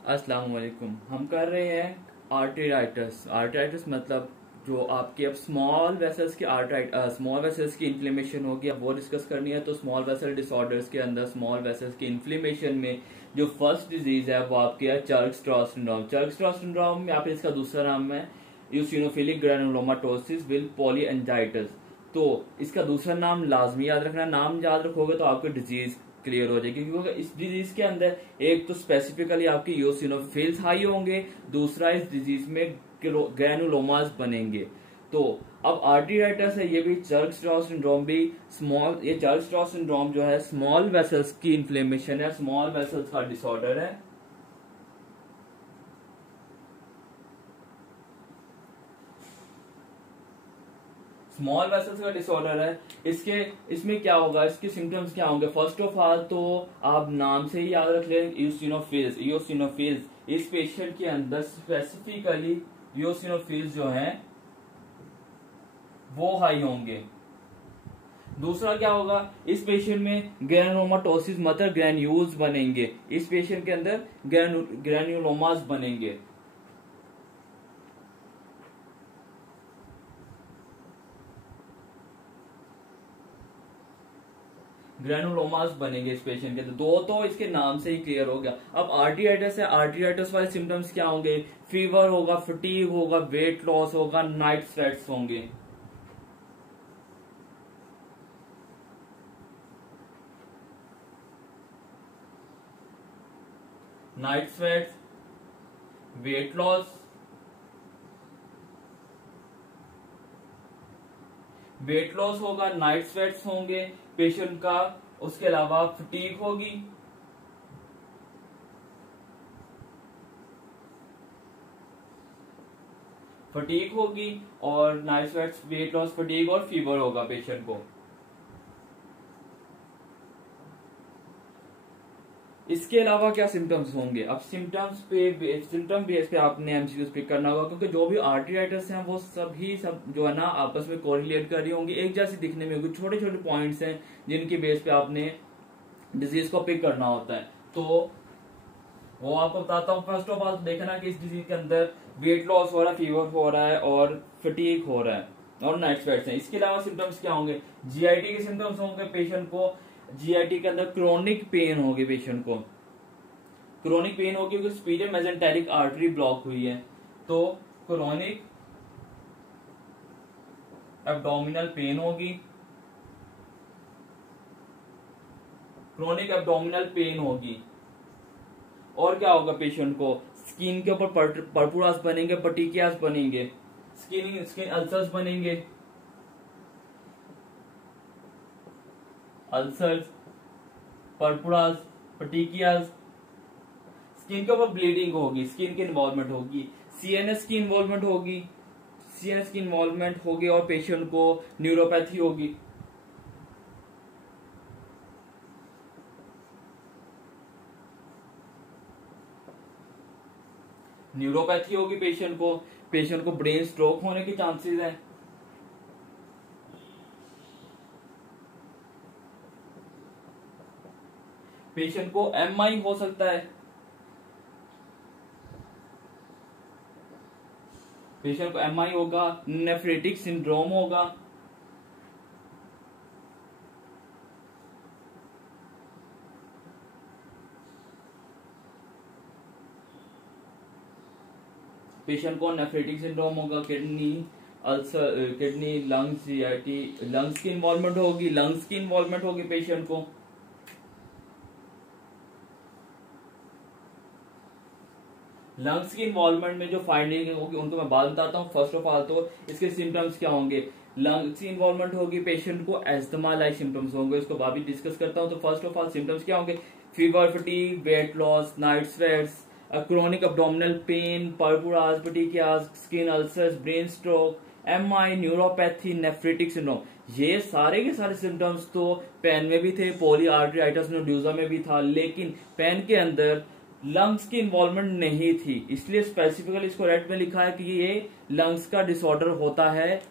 अस्सलाम वालेकुम। हम कर रहे हैं आर्टेराइटिस। आर्टेराइटिस मतलब जो आपके अब स्मॉल वेसल्स की इन्फ्लेमेशन होगी, अब वो डिस्कस करनी है। तो स्मॉल वेसल डिसऑर्डर्स के अंदर स्मॉल वेसल्स की इन्फ्लेमेशन में जो फर्स्ट डिजीज है वो आपके है चर्क-स्ट्रॉस सिंड्रोम। चर्क-स्ट्रॉस सिंड्रोम या फिर इसका दूसरा नाम है यूसिनोफिलिक ग्रैनुलोमाटोसिस विद पॉलीएंजाइटिस। तो इसका दूसरा नाम लाजमी याद रखना। नाम याद रखोगे तो आपको डिजीज क्लियर हो जाएगी, क्योंकि इस डिजीज के अंदर एक तो स्पेसिफिकली आपकी यूसिनोफिल्स हाई होंगे, दूसरा इस डिजीज में ग्रैनुलोमास बनेंगे। तो अब आर्टेराइटिस है, ये भी चर्क-स्ट्रॉस सिंड्रोम भी ये चर्क-स्ट्रॉस सिंड्रोम जो है स्मॉल वेसल्स की इन्फ्लेमेशन है, स्मॉल वेसल्स का डिसऑर्डर है। स्मॉल वेसल्स का डिसऑर्डर है। इसमें क्या होगा, इसके सिम्टम्स क्या होंगे? फर्स्ट ऑफ ऑल तो आप नाम से ही याद रख लें, यूसिनोफिल्स। इस पेशेंट के अंदर स्पेसिफिकली यूसिनोफिल्स जो है वो हाई होंगे। दूसरा क्या होगा, इस पेशेंट में ग्रैनुलोमाटोसिस मतलब ग्रैन्यूल्स बनेंगे। इस पेशेंट के अंदर ग्रैन्युलोमास बनेंगे। ग्रैनुलोमास बनेंगे इस पेशेंट के। दो तो इसके नाम से ही क्लियर हो गया। अब आर्टेराइटिस है, आर्टेराइटिस वाले सिम्टम्स क्या होंगे? फीवर होगा, फटीग होगा, वेट लॉस होगा, नाइट स्वेट्स होंगे। नाइट स्वेट्स, वेट लॉस, होगा, नाइट स्वेट्स होंगे पेशेंट का। उसके अलावा फटीग होगी, और night sweats, weight loss, fatigue और फीवर होगा पेशेंट को। इसके अलावा क्या सिम्टम्स होंगे? अब सिम्टम बेस पे आपने एमसीक्यूज पिक करना होगा, क्योंकि जो भी आर्टेराइटिस हैं वो सब जो है ना आपस में कोरिलेट कर रही होंगी, एक जैसी दिखने में होगी। छोटे छोटे पॉइंट्स हैं जिनके बेस पे आपने डिजीज को पिक करना होता है। तो वो आपको बताता हूँ। फर्स्ट ऑफ ऑल देखना कि इस डिजीज के अंदर वेट लॉस हो रहा है, फीवर हो रहा है और फटीग हो रहा है और नाइट स्वेट्स हैं। इसके अलावा सिम्टम्स क्या होंगे? जीआईटी के सिम्टम्स होंगे पेशेंट को। जीआईटी के अंदर क्रोनिक पेन होगी पेशेंट को। क्रोनिक पेन होगी क्योंकि सुपीरियर मेसेंटेरिक आर्टरी ब्लॉक हुई है। तो क्रोनिक एब्डोमिनल पेन होगी, और क्या होगा पेशेंट को? स्किन के ऊपर पर्पुरास बनेंगे, पटिकियास बनेंगे, स्किन अल्सर्स बनेंगे, पर्पुरास, पटिकियास। स्किन के ऊपर ब्लीडिंग होगी, स्किन की इन्वॉल्वमेंट होगी, सीएनएस की इन्वॉल्वमेंट होगी और पेशेंट को न्यूरोपैथी होगी। पेशेंट को ब्रेन स्ट्रोक होने के चांसेस हैं। पेशेंट को एमआई हो सकता है, होगा, नेफ्रेटिक सिंड्रोम होगा, kidney ulcer, lungs, GIT, lungs की इन्वॉल्वमेंट होगी पेशेंट को। लंग्स की इन्वॉल्वमेंट में जो फाइंडिंग होगी उनको मैं बाद बताता हूँ। फर्स्ट ऑफ ऑल तो इसके सिम्टम्स क्या होंगे? लंग्स की इन्वॉल्वमेंट होगी, पेशेंट को एस्थमा लाइक सिम्टम्स होंगे, इसको बाद भी डिस्कस करता हूँ। तो फर्स्ट ऑफ ऑल सिम्टम्स क्या होंगे? Fever, fatigue, weight loss, night sweats, chronic abdominal pain, purpuras, petechiae, skin ulcers, brain stroke, MI, neuropathy, nephritic syndrome. ये सारे के सारे सिम्टम्स तो पेन में भी थे, पॉली आर्टेराइटिस नोड्यूसा में भी था, लेकिन पेन के अंदर लंग्स की इन्वॉल्वमेंट नहीं थी, इसलिए स्पेसिफिकली इसको रेड में लिखा है कि ये लंग्स का डिसऑर्डर होता है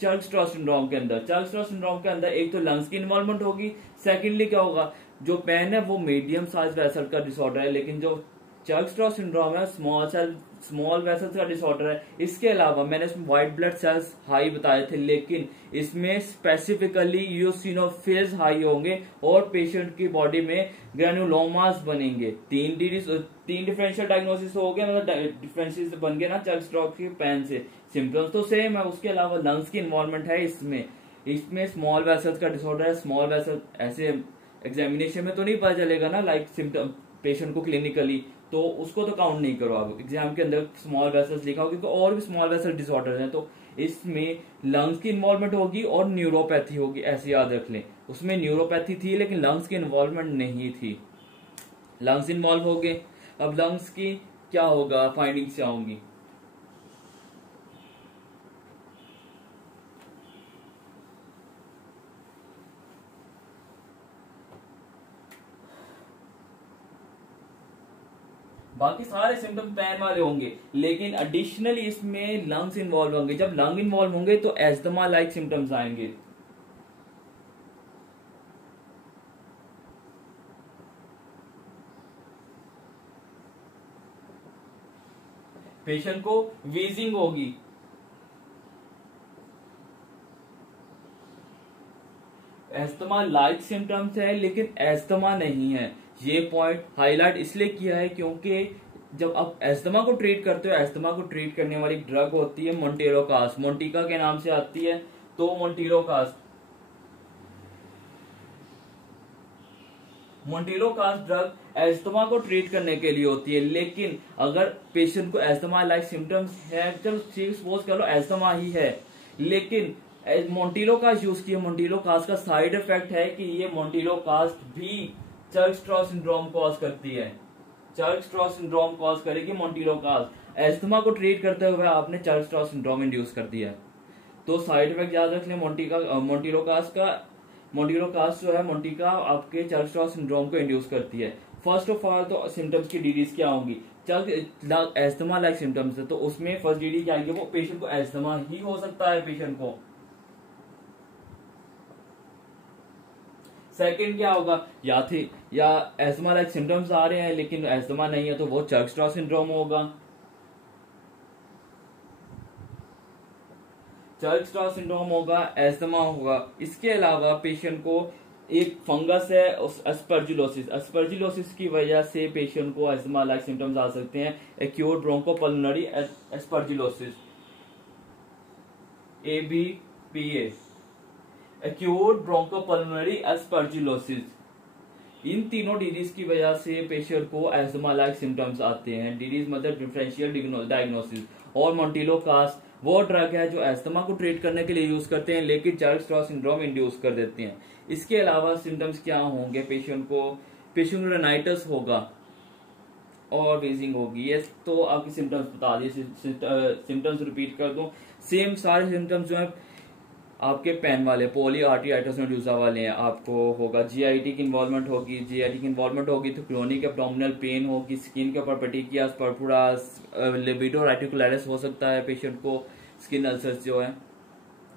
चर्क-स्ट्रॉस सिंड्रोम के अंदर। चर्क-स्ट्रॉस सिंड्रोम के अंदर एक तो लंग्स की इन्वॉल्वमेंट होगी, सेकेंडली क्या होगा, जो पेन है वो मीडियम साइज वेसल का डिसऑर्डर है, लेकिन जो चर्क-स्ट्रॉस सिंड्रोम है, स्मॉल वेसल्स का डिसऑर्डर है। इसके अलावा मैंने इसमें व्हाइट ब्लड सेल्स हाई बताए थे, लेकिन इसमें स्पेसिफिकली यूसिनोफिल्स हाई होंगे और पेशेंट की बॉडी में ग्रेनुलोमास बनेंगे। तीन डिफरेंशियल डायग्नोसिस हो गए, मतलब डिफरेंशियल बन गए ना चर्क-स्ट्रॉस के पैन से। सिम्टम्स तो सेम है, उसके अलावा लंग्स की इन्वॉल्वमेंट है इसमें स्मॉल वेसल्स का डिसऑर्डर है। स्मॉल वेसल ऐसे एग्जामिनेशन में तो नहीं पता चलेगा ना, लाइक सिम्टम पेशेंट को क्लिनिकली, तो उसको तो काउंट नहीं करो आप। एग्जाम के अंदर स्मॉल वेसल्स लिखा होगा, क्योंकि और भी स्मॉल वेसल डिसऑर्डर हैं, तो इसमें लंग्स की इन्वॉल्वमेंट होगी और न्यूरोपैथी होगी, ऐसे याद रख लें। उसमें न्यूरोपैथी थी लेकिन लंग्स की इन्वॉल्वमेंट नहीं थी। लंग्स इन्वॉल्व हो गए। अब लंग्स की क्या होगा, फाइंडिंग्स क्या होंगी। बाकी सारे सिम्टम्स पैन वाले होंगे, लेकिन एडिशनली इसमें लंग्स इन्वॉल्व होंगे। जब लंग इन्वॉल्व होंगे तो एस्थमा लाइक सिम्टम्स आएंगे। पेशेंट को वीजिंग होगी। एस्थमा लाइक सिम्टम्स है लेकिन एस्थमा नहीं है। ये पॉइंट हाईलाइट इसलिए किया है क्योंकि जब आप एस्थमा को ट्रीट करते हो, एस्थमा को ट्रीट करने वाली ड्रग होती है मोंटेलोकास्ट, मोंटिका के नाम से आती है। तो मोंटेलोकास्ट ड्रग एस्थमा को ट्रीट करने के लिए होती है। लेकिन अगर पेशेंट को एस्थमा लाइक सिम्टम्स है, चलो सपोज कर लो एस्थमा ही है, लेकिन मोंटेलोकास्ट यूज किया। मोंटेलोकास्ट का साइड इफेक्ट है कि ये मोंटेलोकास्ट भी चर्क-स्ट्रॉस सिंड्रोम कॉज करती है। चर्क-स्ट्रॉस सिंड्रोम कॉज करेगी मोंटेलोकास्ट। एस्थमा को ट्रीट करते हुए आपने चर्क-स्ट्रॉस सिंड्रोम इंड्यूस कर दिया है, तो साइड इफेक्ट याद रख लें मोंटेलोकास्ट का। मोंटेलोकास्ट जो है, मोंटिका आपके चर्क-स्ट्रॉस सिंड्रोम को इंड्यूस करती है। फर्स्ट ऑफ ऑल तो सिम्टम्स की डीडीज क्या होंगी। एस्थमा लाइक सिम्टम्स है, तो उसमें फर्स्ट डीडी क्या आएगी, वो पेशेंट को एस्थमा ही हो सकता है पेशेंट को। सेकंड क्या होगा, या एस्थमा लाइक सिम्टम्स आ रहे हैं लेकिन एस्थमा नहीं है, तो वो चर्क-स्ट्रॉस सिंड्रोम होगा। चर्क-स्ट्रॉस सिंड्रोम होगा, एस्थमा होगा। इसके अलावा पेशेंट को एक फंगस है अस्परजिलोसिस की वजह से पेशेंट को एस्थमा लाइक सिम्टम्स आ सकते हैं। Acute bronchopulmonary aspergillosis, ABPA, acute bronchopulmonary aspergillosis. इन तीनों डिजीज की वजह से पेशेंट को एस्थमा लाइक सिम्टम्स आते हैं। डिजीज मतलब डिफरेंशियल डायग्नोसिस। और मोंटेलोकास्ट वो ड्रग है जो एस्थमा को ट्रीट करने के लिए यूज करते हैं, लेकिन चर्क-स्ट्रॉस सिंड्रोम इंड्यूस कर देते हैं। इसके अलावा सिम्टम्स क्या होंगे, पेशेंट को रेनाइटिस होगा और वीजिंग होगी। ये तो आपके सिम्टम्स बता दिए। सिम्टम्स रिपीट कर दूं, सेम सारे सिम्टम्स जो है आपके पेन वाले पॉलीआर्टराइटिस नोडुलोसा वाले हैं। आपको होगा जीआईटी की इन्वॉल्वमेंट होगी। जीआईटी की इन्वॉल्वमेंट होगी तो क्रोनिक एब्डोमिनल पेन होगी, स्किन के ऊपर पेटिकियास, पर्पुरास, लिबिडो रेटिकुलरिस हो सकता है पेशेंट को। स्किन अल्सर्स जो है,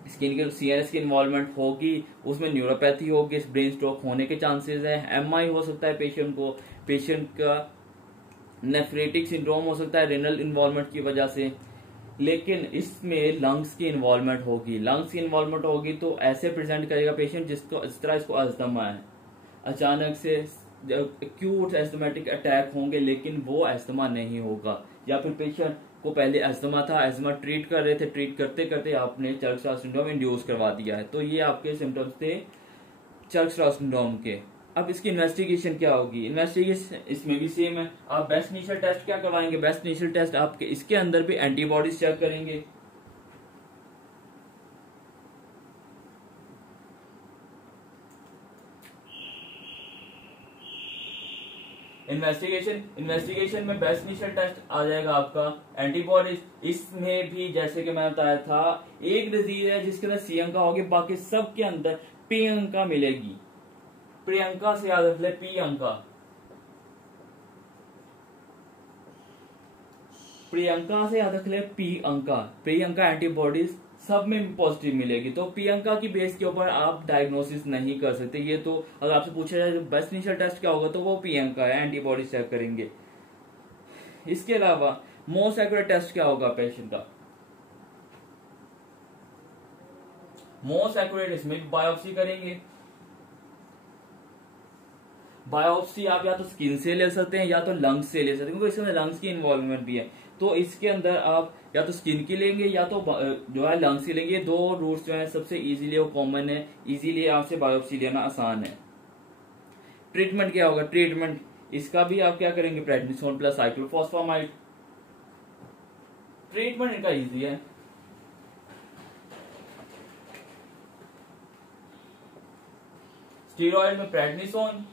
स्किन के सीएनएस की इन्वॉल्वमेंट होगी, उसमें न्यूरोपैथी होगी, ब्रेन स्ट्रोक होने के चांसेस है। एमआई हो सकता है पेशेंट को। पेशेंट का नेफ्रेटिक सिंड्रोम हो सकता है रेनल इन्वॉल्वमेंट की वजह से। लेकिन इसमें लंग्स की इन्वॉल्वमेंट होगी। लंग्स की इन्वॉल्वमेंट होगी तो ऐसे प्रेजेंट करेगा पेशेंट जिसको इस तरह इसको अस्थमा है, अचानक से एक्यूट एस्थमेटिक अटैक होंगे, लेकिन वो एस्थमा नहीं होगा। या फिर पेशेंट को पहले एस्थमा था, एस्थमा ट्रीट कर रहे थे, ट्रीट करते करते आपने चर्क-स्ट्रॉस सिंड्रोम इंड्यूस करवा दिया है। तो ये आपके सिम्टम्स थे चर्क-स्ट्रॉस सिंड्रोम के। अब इसकी इन्वेस्टिगेशन क्या होगी। इन्वेस्टिगेशन इसमें भी सेम है। आप बेस्ट इनिशियल टेस्ट क्या करवाएंगे, बेस्ट इनिशियल टेस्ट आपके इसके अंदर भी एंटीबॉडीज चेक करेंगे। इन्वेस्टिगेशन में बेस्ट इनिशियल टेस्ट आ जाएगा आपका एंटीबॉडीज। इसमें भी जैसे कि मैं बताया था, एक डिजीज है जिसके अंदर सी अंका होगी, बाकी सब के अंदर पी अंका मिलेगी। प्रियंका से याद रख ले, पी अंका। प्रियंका से याद रख ले, पी अंका। प्रियंका एंटीबॉडीज सब में पॉजिटिव मिलेगी, तो प्रियंका की बेस के ऊपर आप डायग्नोसिस नहीं कर सकते। ये तो अगर आपसे पूछा जाए बेस्ट इनिशियल टेस्ट क्या होगा, तो वो प्रियंका है, एंटीबॉडीज चेक करेंगे। इसके अलावा मोस्ट एक्यूरेट टेस्ट क्या होगा पेशेंट का? मोस्ट एक्यूरेट इसमें बायोप्सी करेंगे। बायोप्सी आप या तो स्किन से ले सकते हैं या तो लंग्स से ले सकते हैं, क्योंकि इसमें लंग्स की इन्वॉल्वमेंट भी है। तो इसके अंदर आप या तो स्किन की लेंगे या तो जो है लंग्स की लेंगे। दो रूट्स जो है सबसे इजीली और कॉमन है, इजीली आपसे बायोप्सी लेना आसान है। ट्रीटमेंट क्या होगा? ट्रीटमेंट इसका भी आप क्या करेंगे? Prednisone plus cyclophosphamide. ट्रीटमेंट इनका इजी है। स्टीरॉयड में prednisone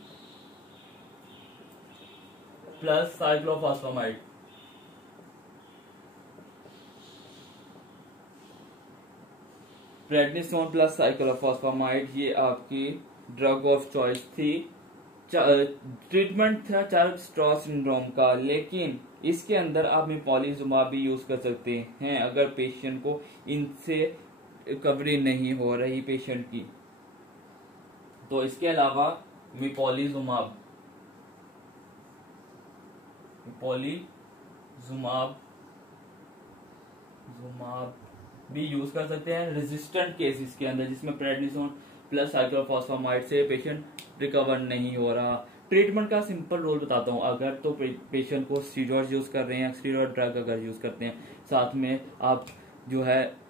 plus cyclophosphamide. Prednisone plus cyclophosphamide ये आपकी ड्रग ऑफ चॉइस थी। ट्रीटमेंट था चार्ल्स स्ट्रॉस सिंड्रोम का, लेकिन इसके अंदर आप मेपोलिजुमाब भी यूज कर सकते हैं अगर पेशेंट को इनसे रिकवरी नहीं हो रही पेशेंट की। तो इसके अलावा मेपोलिजुमाब भी यूज कर सकते हैं रेजिस्टेंट केसेस के अंदर, जिसमें प्रेडनिसोन प्लस साइक्लोफॉस्फामाइड से पेशेंट रिकवर नहीं हो रहा। ट्रीटमेंट का सिंपल रोल बताता हूँ। अगर तो पेशेंट को स्टीरॉइड यूज कर रहे हैं, स्टीरॉइड ड्रग अगर यूज करते हैं, साथ में आप जो है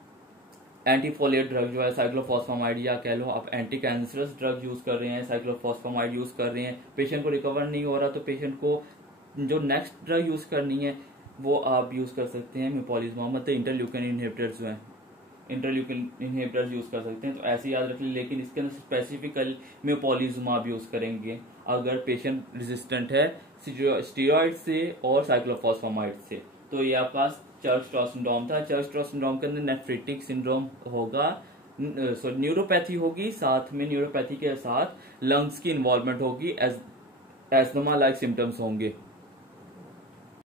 एंटीफोलिएट ड्रग जो है साइक्लोफॉस्फामाइड, या कह लो आप एंटी कैंसरस ड्रग यूज कर रहे हैं, साइक्लोफॉस्फामाइड यूज कर रहे हैं, पेशेंट को रिकवर नहीं हो रहा, तो पेशेंट को जो नेक्स्ट ड्रग यूज करनी है वो आप यूज कर सकते हैं मेपोलिजुमाब, मतलब इंटरल्यूकिन इनहिबिटर्स जो हैं, इंटरल्यूकिन इनहिबिटर्स यूज कर सकते हैं। तो ऐसे याद रख लें, लेकिन इसके अंदर स्पेसिफिकली मेपोलिजुमाब यूज करेंगे अगर पेशेंट रेजिस्टेंट है स्टीरॉइड से और साइक्लोफॉस्फामाइड से। तो ये आपका चार्ल्स स्ट्रॉस सिंड्रोम था। चार्ल्स स्ट्रॉस सिंड्रोम के अंदर नेफ्रिटिक सिंड्रोम होगा, न्यूरोपैथी होगी, साथ में न्यूरोपैथी के साथ लंग्स की इन्वॉल्वमेंट होगी, एस्थमा लाइक सिम्टम्स होंगे।